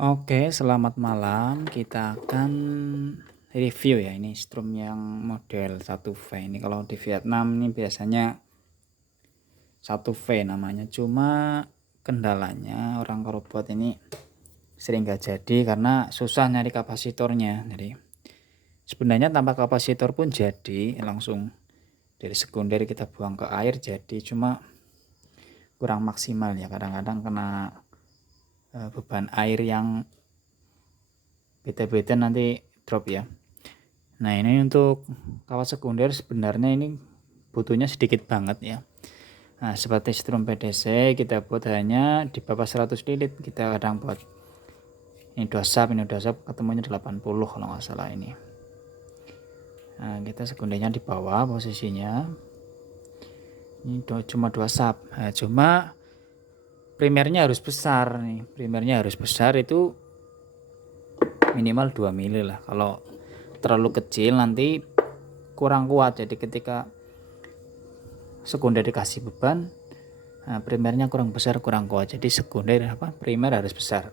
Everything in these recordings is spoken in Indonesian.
Oke, selamat malam. Kita akan review ya, ini strum yang model 1V. Ini kalau di Vietnam ini biasanya 1V namanya. Cuma kendalanya orang robot ini sering gak jadi karena susah nyari kapasitornya. Jadi sebenarnya tanpa kapasitor pun jadi, langsung dari sekunder kita buang ke air jadi, cuma kurang maksimal ya. Kadang-kadang kena beban air yang beda-beda nanti drop ya. Nah, ini untuk kawat sekunder sebenarnya ini butuhnya sedikit banget ya. Nah, seperti strum PDC kita buat hanya di bawah 100 lilit. Kita kadang buat ini 2 sub, ini 2 sub, ketemunya 80 kalau nggak salah ini. Nah, kita sekundernya di bawah posisinya. Ini cuma 2 sub. Nah, cuma primernya harus besar nih. Primernya harus besar, itu minimal 2 mili lah. Kalau terlalu kecil nanti kurang kuat. Jadi ketika sekunder dikasih beban, nah, primernya kurang besar, kurang kuat. Jadi sekunder primer harus besar.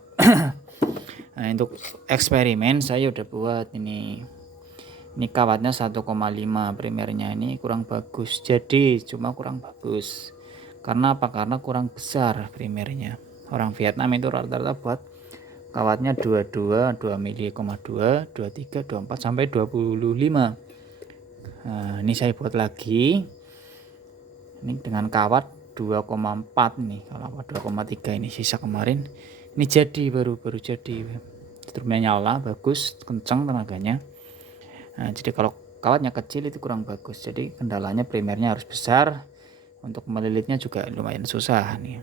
Nah, untuk eksperimen saya udah buat ini kawatnya 1,5, primernya ini kurang bagus. Jadi cuma kurang bagus. Karena apa? Karena kurang besar primernya. Orang Vietnam itu rata-rata buat kawatnya 22, 2 mili, 2, 23, 24 sampai 25. Nah, ini saya buat lagi. Ini dengan kawat 2,4 nih. Kalau kawat 2,3 ini sisa kemarin. Ini jadi baru jadi. Strumnya nyala, bagus, kencang tenaganya. Nah, jadi kalau kawatnya kecil itu kurang bagus. Jadi kendalanya primernya harus besar. Untuk melilitnya juga lumayan susah nih.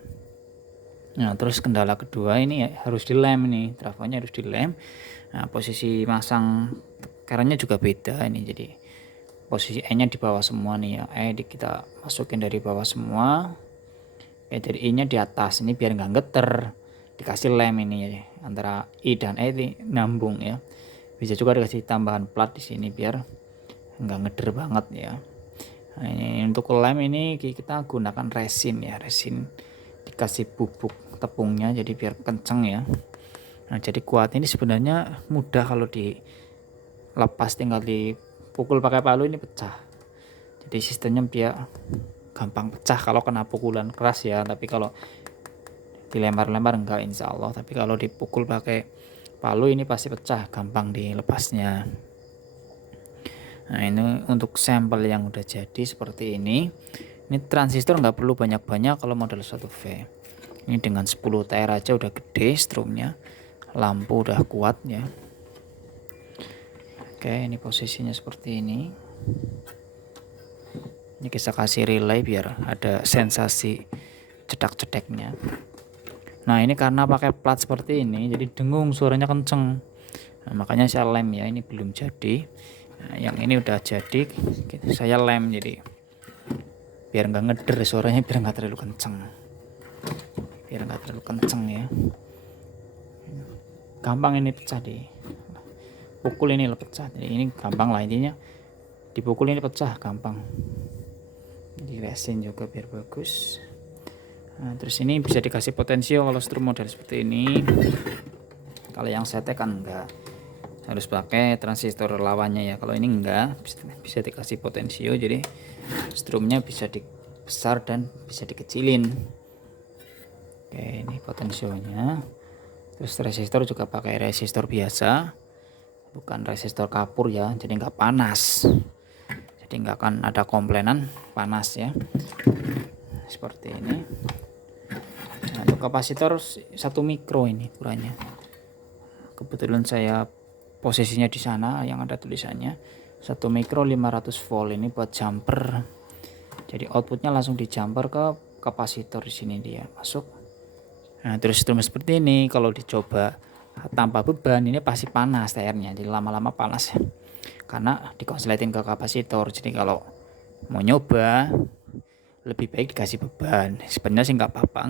Nah, terus kendala kedua ini ya, harus dilem nih. Trafonya harus dilem. Nah, posisi masang kerannya juga beda ini. Jadi posisi E-nya di bawah semua nih ya. Kita masukin dari bawah semua. Dari I-nya di atas. Ini biar nggak geter. Dikasih lem ini ya. Antara I dan E ini nyambung ya. Bisa juga dikasih tambahan plat di sini biar nggak ngeder banget ya. Nah, ini untuk lem ini kita gunakan resin ya. Resin dikasih bubuk tepungnya jadi biar kenceng ya. Nah, jadi kuat ini sebenarnya mudah kalau dilepas, tinggal dipukul pakai palu ini pecah. Jadi sistemnya dia gampang pecah kalau kena pukulan keras ya. Tapi kalau dilempar-lempar enggak, insya Allah. Tapi kalau dipukul pakai palu ini pasti pecah, gampang dilepasnya. Nah, ini untuk sampel yang udah jadi seperti ini. Ini transistor nggak perlu banyak-banyak kalau model 1V. Ini dengan 10 TR aja udah gede strumnya. Lampu udah kuat ya. Oke, ini posisinya seperti ini. Ini kita kasih relay biar ada sensasi cedak-cedeknya. Nah, ini karena pakai plat seperti ini jadi dengung, suaranya kenceng. Nah, makanya saya lem ya, ini belum jadi. Nah, yang ini udah jadi, saya lem jadi biar nggak ngeder suaranya, biar nggak terlalu kenceng. Ya. Gampang ini pecah di pukul, ini pecah. Jadi ini gampang lah intinya. Dipukul ini pecah gampang. Di resin juga biar bagus. Nah, terus ini bisa dikasih potensio kalau strum model seperti ini. Kalau yang setek kan enggak, harus pakai transistor lawannya ya. Kalau ini enggak, bisa dikasih potensio, jadi strumnya bisa dibesar dan bisa dikecilin. Oke, ini potensionya. Terus resistor juga pakai resistor biasa, bukan resistor kapur ya, jadi enggak panas. Jadi enggak akan ada komplainan panas ya. Seperti ini. Nah, untuk kapasitor 1 mikro ini ukurannya. Kebetulan saya posisinya di sana yang ada tulisannya 1 mikro 500 volt, ini buat jumper. Jadi outputnya langsung di jumper ke kapasitor, di sini dia masuk. Nah, terus strum seperti ini kalau dicoba tanpa beban ini pasti panas TR-nya, jadi lama-lama panas ya. Karena dikonsletin ke kapasitor. Jadi kalau mau nyoba lebih baik dikasih beban. Sebenarnya sih nggak apa-apa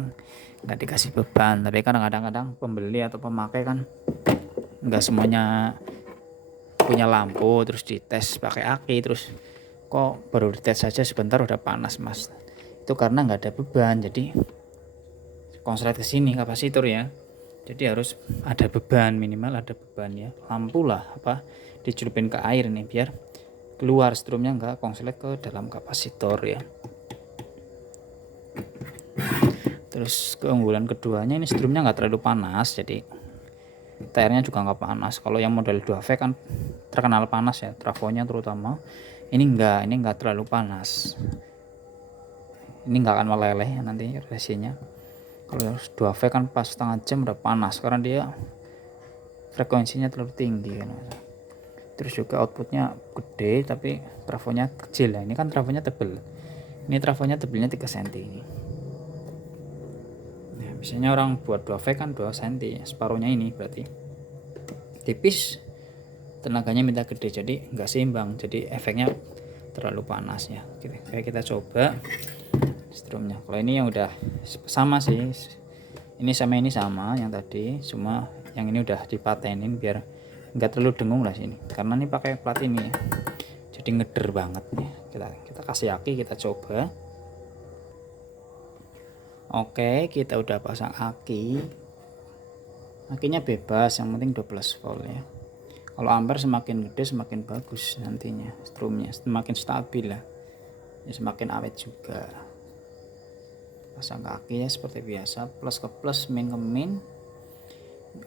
nggak dikasih beban, tapi kan kadang-kadang pembeli atau pemakai kan nggak semuanya punya lampu terus dites pakai aki, terus kok baru dites saja sebentar udah panas mas. Itu karena nggak ada beban, jadi konslet ke sini kapasitor ya. Jadi harus ada beban, minimal ada beban ya. Lampu lah apa dicelupin ke air nih biar keluar strumnya enggak konslet ke dalam kapasitor ya. Terus keunggulan keduanya ini strumnya nggak terlalu panas, jadi TR-nya juga nggak panas. Kalau yang model 2V kan terkenal panas ya, trafonya terutama. Ini enggak terlalu panas. Ini nggak akan meleleh ya nanti resinya. Kalau 2V kan pas setengah jam udah panas karena dia frekuensinya terlalu tinggi kan. Terus juga outputnya gede tapi trafonya kecil ya. Ini kan trafonya tebel. Ini trafonya tebelnya 3 cm. Nah, biasanya orang buat 2V kan 2 cm, separuhnya ini berarti tipis, tenaganya minta gede, jadi nggak seimbang, jadi efeknya terlalu panas ya. Oke, kita coba strumnya. Kalau ini yang udah sama sih, ini sama ini sama yang tadi, cuma yang ini udah dipatenin biar nggak terlalu dengung lah sini, karena ini pakai plat ini ya. Jadi ngeder banget nih. Kita kasih aki, kita coba. Oke, kita udah pasang aki. Akinya bebas, yang penting 12 volt ya. Kalau ampere semakin gede semakin bagus nantinya strumnya, semakin stabil lah ya, semakin awet juga. Pasang kaki ya seperti biasa, plus ke plus, min ke min.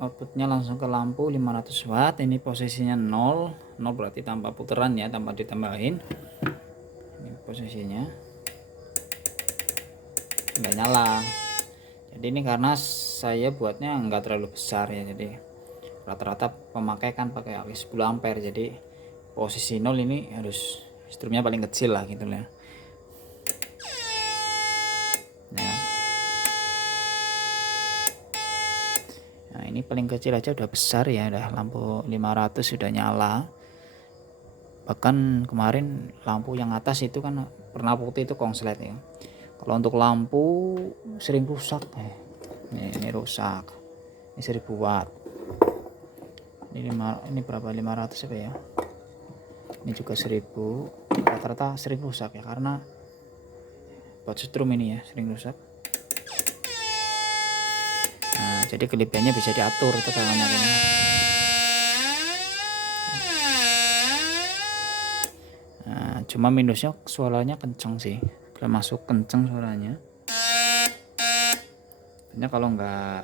Outputnya langsung ke lampu 500 watt. Ini posisinya 0 berarti tanpa putaran ya, tanpa ditambahin. Ini posisinya nggak nyala. Jadi ini karena saya buatnya nggak terlalu besar ya, jadi rata-rata pemakai kan pakai 10 ampere, jadi posisi 0 ini harus strumnya paling kecil lah gitu ya. Nah ini paling kecil aja udah besar ya, udah lampu 500 sudah nyala. Bahkan kemarin lampu yang atas itu kan pernah putih, itu konslet ya. Kalau untuk lampu sering rusak ini rusak. Ini 1000 watt. Ini berapa, 500 apa ya? Ini juga 1000. Rata-rata sering rusak ya, karena buat strum ini ya sering rusak. Nah, jadi kelebihannya bisa diatur tegangannya ini. Nah, cuma minusnya suaranya kenceng sih. Kalau masuk kenceng suaranya. Sebenarnya kalau nggak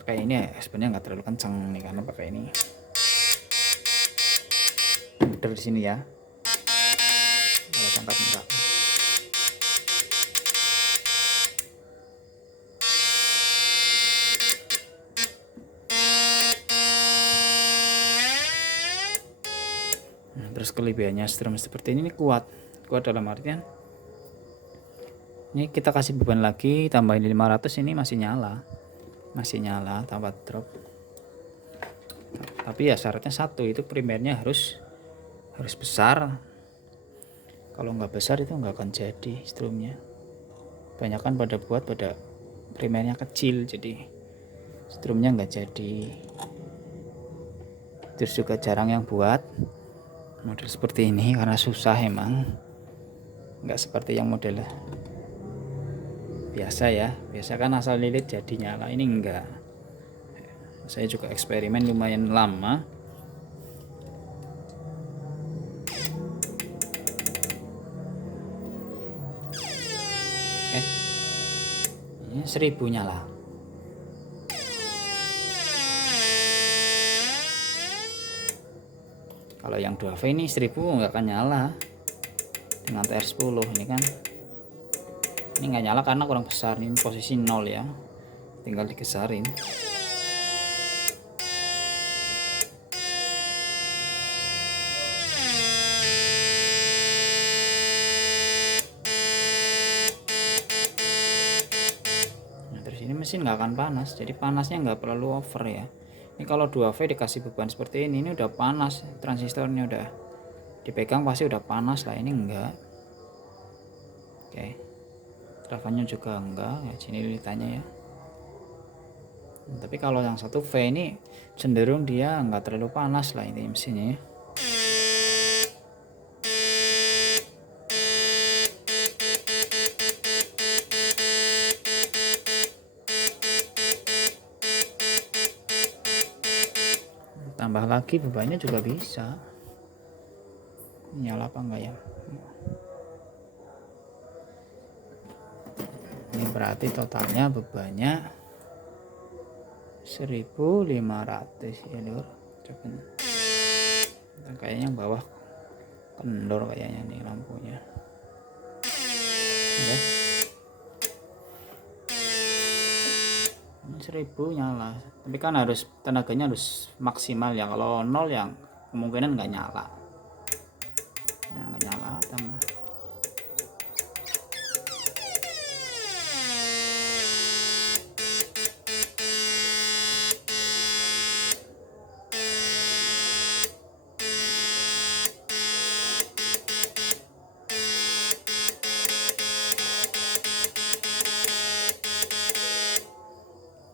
pakai ini ya sebenarnya nggak terlalu kenceng nih, karena pakai ini. Muter di sini ya. Kalau tangkap enggak. Nah, terus kelebihannya strum seperti ini kuat dalam artian ini kita kasih beban lagi, tambahin 500, ini masih nyala tanpa drop. Tapi ya syaratnya satu, itu primernya harus besar. Kalau nggak besar itu nggak akan jadi strumnya. Banyakan pada primernya kecil, jadi strumnya nggak jadi. Terus juga jarang yang buat model seperti ini karena susah emang, nggak seperti yang model biasa ya. Biasa kan asal lilit jadi nyala, ini enggak. Saya juga eksperimen lumayan lama. Ini 1000 nyala. Kalau yang 2V ini 1000 nggak akan nyala dengan TR10 ini kan. Ini nggak nyala karena kurang besar, ini posisi 0 ya, tinggal digesarin. Nah terus ini mesin nggak akan panas, jadi panasnya nggak perlu over ya. Ini kalau 2V dikasih beban seperti ini udah panas, transistornya udah dipegang pasti udah panas lah, ini enggak. Oke, trafonya juga enggak ya, sini lilitannya ya. Tapi kalau yang 1V ini cenderung dia enggak terlalu panas lah ini mesinnya ya. tambah lagi bebannya juga bisa. Nyala apa enggak ya? Ini berarti totalnya bebannya 1500 ya lur. Coba. Nah, kayaknya yang bawah kendor kayaknya nih lampunya. Oke. Ini 1000 nyala. Tapi kan harus tenaganya harus maksimal ya. Kalau 0 yang kemungkinan nggak nyala. Nah, nggak nyala tambah.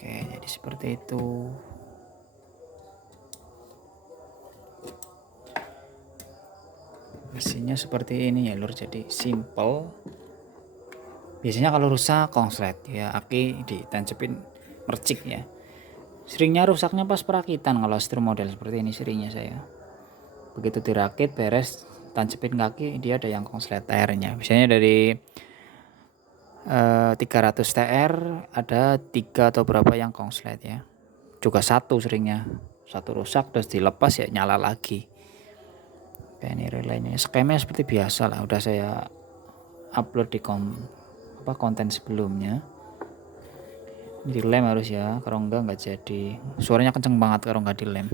Oke, jadi seperti itu. Mesinnya seperti ini ya lur, jadi simple. Biasanya kalau rusak konslet ya, aki ditancepin mercik ya. Seringnya rusaknya pas perakitan kalau strum model seperti ini seringnya saya. Begitu dirakit beres, tancepin kaki dia ada yang konslet TR-nya. Biasanya dari 300 TR ada 3 atau berapa yang konslet ya. Juga satu seringnya. Satu rusak terus dilepas ya nyala lagi. Kayak ini relaynya. Skemnya seperti biasa lah, udah saya upload di konten sebelumnya. Dilem harus ya, kalau enggak jadi. Suaranya kenceng banget kalau enggak dilem.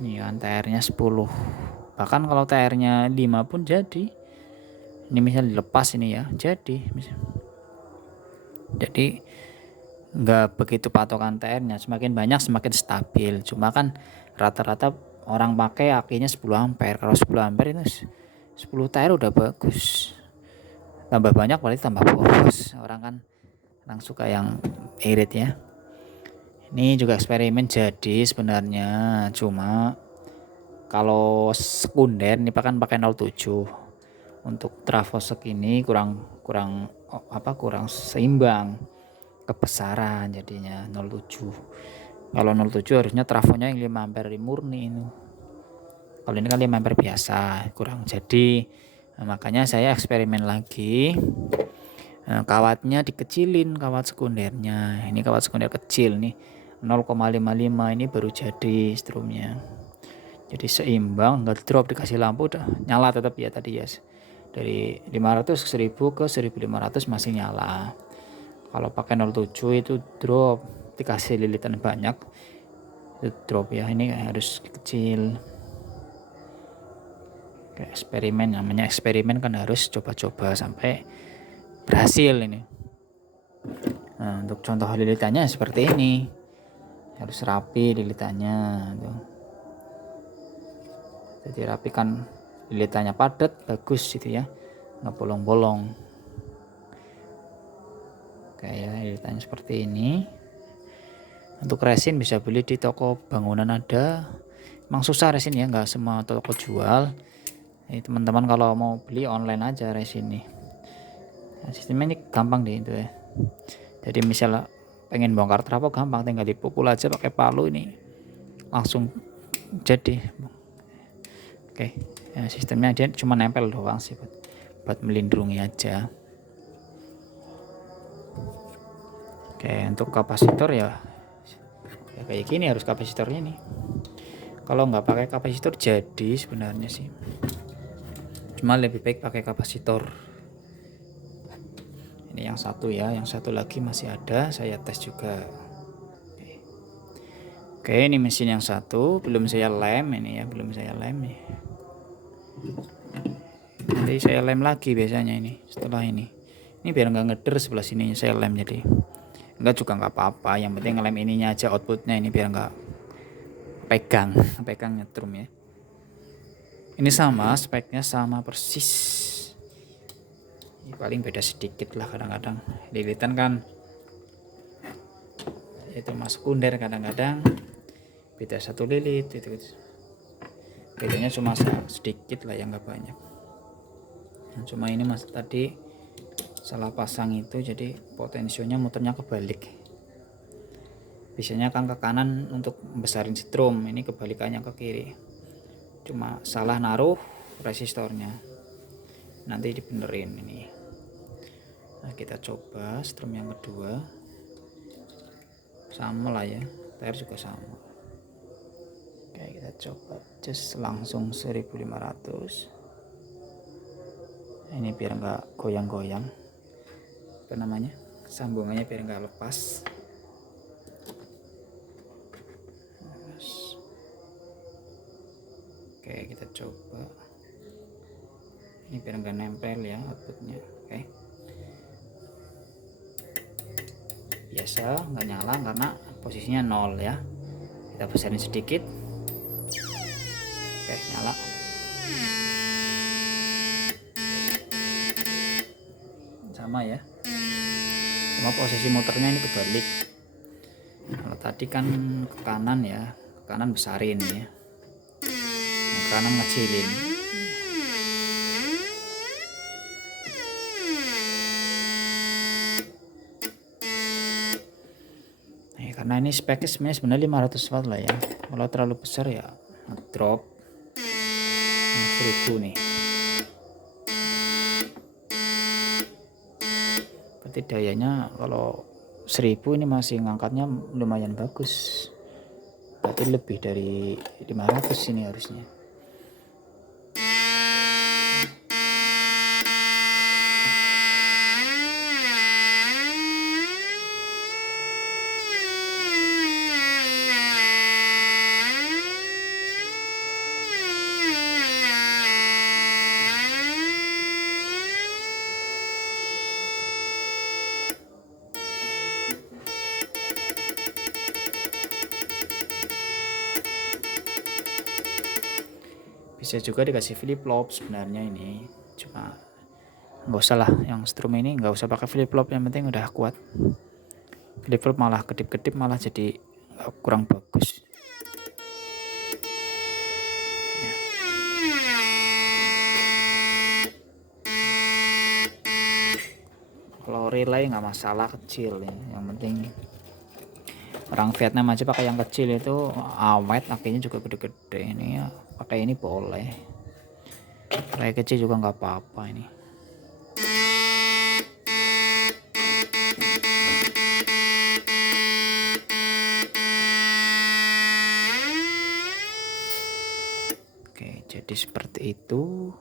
Ini kan TR-nya 10. Bahkan kalau TR-nya 5 pun jadi. Ini misalnya dilepas ini ya, jadi. Jadi enggak begitu patokan TR-nya, semakin banyak semakin stabil. Cuma kan rata-rata orang pakai akinya 10 ampere. Kalau 10 ampere itu 10 TR udah bagus. Tambah banyak berarti tambah boros. Orang kan suka yang irit ya. Ini juga eksperimen jadi sebenarnya, cuma kalau sekunder ini kan pakai 07. Untuk trafosek ini kurang seimbang kebesaran jadinya 07. Kalau 07 harusnya trafonya yang 5 ampere murni ini. Kalau ini kan 5 ampere biasa, kurang jadi. Nah, makanya saya eksperimen lagi. Kawatnya dikecilin, kawat sekundernya. Ini kawat sekunder kecil nih, 0,55 ini baru jadi strumnya. Jadi seimbang, nggak drop, dikasih lampu udah nyala tetap ya tadi ya. Dari 500 ke 1000 ke 1500 masih nyala. Kalau pakai 07 itu drop, dikasih lilitan banyak itu drop ya. Ini harus kecil. Kayak eksperimen, namanya eksperimen kan harus coba-coba sampai berhasil ini. Nah, untuk contoh lilitannya seperti ini, harus rapi lilitannya tuh. Jadi rapikan lilitannya, padat bagus gitu ya, nggak bolong-bolong. Kayak lilitannya seperti ini. Untuk resin bisa beli di toko bangunan ada. Emang susah resin ya, nggak semua toko jual. Teman-teman kalau mau beli online aja resin nih. Nah, sistemnya ini gampang deh itu ya. Jadi misalnya pengen bongkar trafo gampang, tinggal dipukul aja pakai palu, ini langsung jadi. Oke, ya, sistemnya dia cuma nempel doang sih buat melindungi aja. Oke, untuk kapasitor ya kayak gini harus kapasitornya nih. Kalau nggak pakai kapasitor jadi sebenarnya sih, cuma lebih baik pakai kapasitor. Ini yang satu ya, yang satu lagi masih ada, saya tes juga. Oke, ini mesin yang satu belum saya lem ini ya, belum saya lem nih. Nanti saya lem lagi biasanya ini setelah ini. Ini biar nggak ngeder sebelah sini saya lem, jadi enggak juga nggak apa-apa. Yang penting ngelem ininya aja, outputnya ini biar nggak pegang nyetrum ya. Ini sama speknya, sama persis. Ini paling beda sedikit lah kadang-kadang. Lilitan kan itu masuk sekunder, kadang-kadang beda satu lilit itu. Bedanya cuma sedikit lah ya, nggak banyak. Nah, cuma ini mas tadi salah pasang itu, jadi potensionya muternya kebalik. Biasanya kan ke kanan untuk besarin setrum, ini kebalikannya ke kiri, cuma salah naruh resistornya, nanti dibenerin ini. Nah kita coba strum yang kedua, sama lah ya, tire juga sama. Oke kita coba just langsung 1500. Ini biar nggak goyang-goyang, apa namanya, sambungannya biar nggak lepas. Oke kita coba ini biar nggak nempel ya outputnya. Oke, biasa nggak nyala karena posisinya 0 ya, kita besarin sedikit. Oke nyala. Sama ya, cuma posisi motornya ini kebalik. Kalau tadi kan ke kanan ya, ke kanan besarin ya, ke kanan ngecilin. Nah, karena ini speknya sebenarnya 500 watt lah ya, kalau terlalu besar ya drop 1000 nih. Berarti dayanya kalau 1000 ini masih ngangkatnya lumayan bagus, berarti lebih dari 500 ini harusnya. Bisa juga dikasih flip flop sebenarnya ini, cuma nggak usah lah, yang strum ini nggak usah pakai flip flop, yang penting udah kuat. Flip flop malah kedip-kedip, malah jadi kurang bagus ya. Kalau relay nggak masalah, kecil ya, yang penting orang Vietnam aja pakai yang kecil itu awet, akhirnya juga gede-gede. Ini ya pakai ini boleh, kayak kecil juga nggak apa-apa ini. Oke jadi seperti itu.